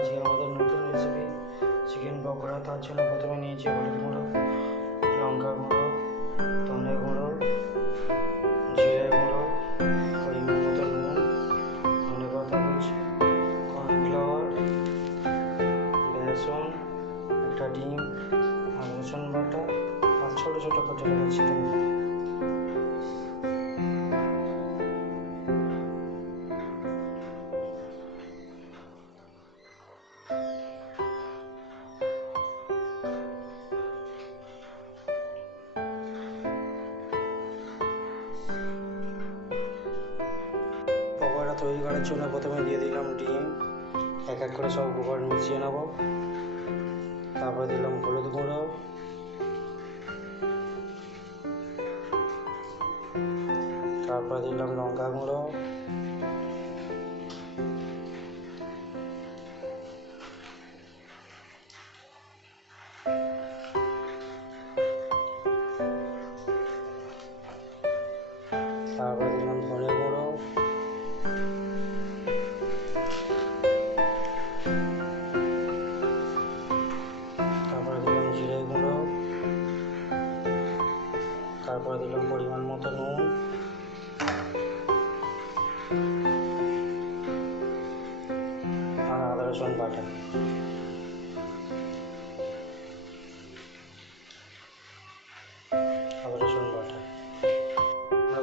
আজকে আমাদের নতুন রেসিপি চিকেন পকোড়া। তার জন্য প্রথমে নিয়েছি হলুদ গুঁড়ো, লঙ্কা গুঁড়ো, ধনে গুঁড়ো, জিরে গুঁড়ো, পরিমাণ মতো নুন, ধনে পাতা কুচি, কর্নফ্লাওয়ার, বেসন, একটা ডিম, আদা রসুন বাটা আর ছোটো ছোটো কেটে রাখা চিকেন। পকোড়া তৈরি করার জন্য প্রথমে দিয়ে দিলাম ডিম, এক এক করে সব উপকরণ মিশিয়ে নেব। তারপর দিলাম হলুদ গুঁড়ো, তারপর দিলাম লঙ্কা গুঁড়ো, তারপর দিলাম ধনে গুঁড়ো, তারপর দিলাম জিরে গুঁড়ো, তারপর দিলাম পরিমাণ মতো নুন, আর আদা রসুন বাটা।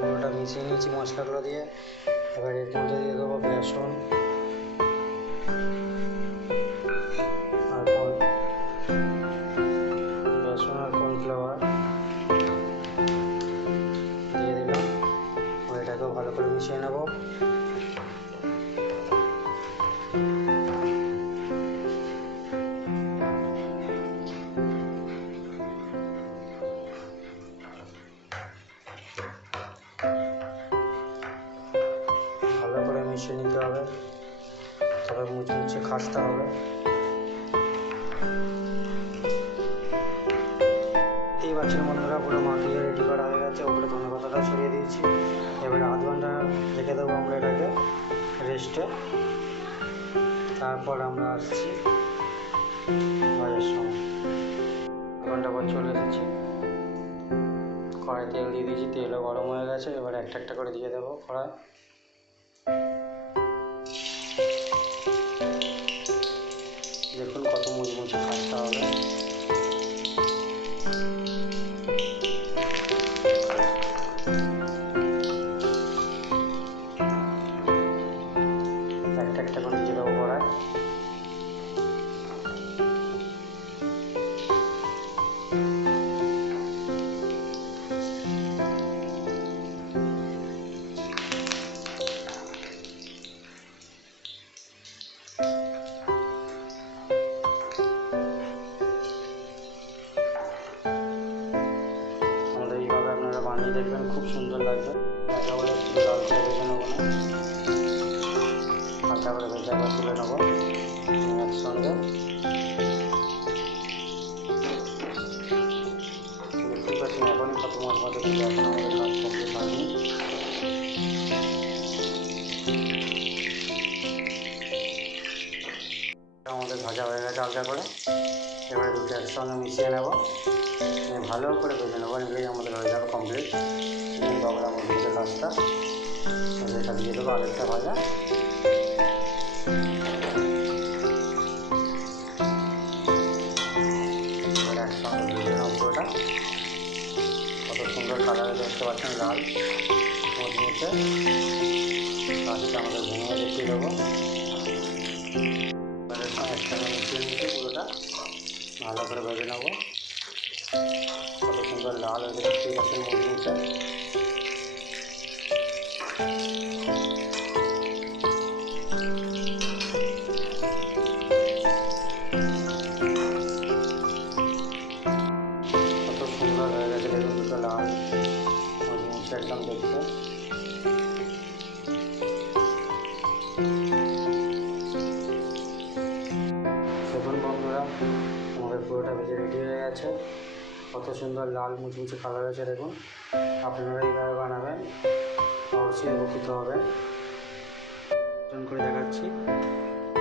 পুরোটা মিশিয়ে নিয়েছি মশলাগুলো দিয়ে। এবার এর মধ্যে দিয়ে দেবো বেসন আর কর্নফ্লাওয়ার দিয়ে দিলাম। এটাকেও ভালো করে মিশিয়ে নেব। ভালো করে মিশিয়ে নিতে হবে, তবে মুচমুচে খাসতে হবে। এই বাচ্চার বন্ধুরা পুরো মাখিয়ে রেডি করা হয়ে গেছে। ওপরে ধনে পাতাটা ছড়িয়ে দিয়েছি। এবারে আধ ঘন্টা রেখে দেবো আমরা এটাকে রেস্টে। তারপর আমরা আসছি ভাজার সময়। আধ ঘন্টা পর চলে এসেছি। কড়াই তেল দিয়ে দিয়েছি, তেলও গরম হয়ে গেছে। এবার একটা একটা করে দিয়ে দেবো কড়াই। দেখুন কত মুচমুচে খাসতে হবে। একটা একটা করে দিয়ে দেবো কড়াই। এইভাবে আপনারা বানিয়ে দেখবেন, খুব সুন্দর লাগবে। একেবারে একটু লাল করে ভেজে নেবো না, হালকা করে ভেজে একবার তুলে নেবো একসঙ্গে। দেখতে পাচ্ছেন এখনই কত মজমজা দিয়ে এখন আমাদের কাজ কমপ্লিট হয়নি। আমাদের ভাজা হয়ে গেছে হালকা করে। এবারে দুটো একসঙ্গে মিশিয়ে নেব, ভালো করে ভেজে নেবো। নিলেই আমাদের হয়ে যাবে কমপ্লিট চিকেন পকোড়া মুরগির কাজটা। সেটা দিয়ে দেবো আরেকটা ভাজা। এবার একসঙ্গে ভেজে নেব পুরোটা। কত সুন্দর কালারে দেখতে পাচ্ছেন, লাল মুচমুচে। কাজটা আমাদের ভেঙে দেখিয়ে দেবো। এবারের সঙ্গে একসঙ্গে মিশিয়ে নিচ্ছি পুরোটা, ভালো করে ভেজে নেবো। কত সুন্দর লাল হয়ে গেছে, ঠিক আছে মুচমুচে। কত সুন্দর হয়ে গেছে, দেখুন দুটো লাল মুচমুচে একদম দেখতে। দেখুন বন্ধুরা, আমাদের পুরোটা ভেজে রেডি হয়ে গেছে। কত সুন্দর লাল মুচমুচে কালার হয়েছে দেখুন। আপনারা এইভাবে বানাবেন, অবশ্যই উপকৃত হবেন। করে দেখাচ্ছি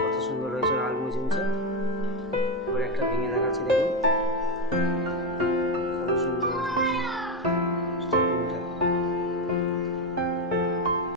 কত সুন্দর হয়েছে লাল মুচমুচে। এবার একটা ভেঙে দেখাচ্ছি, দেখুন।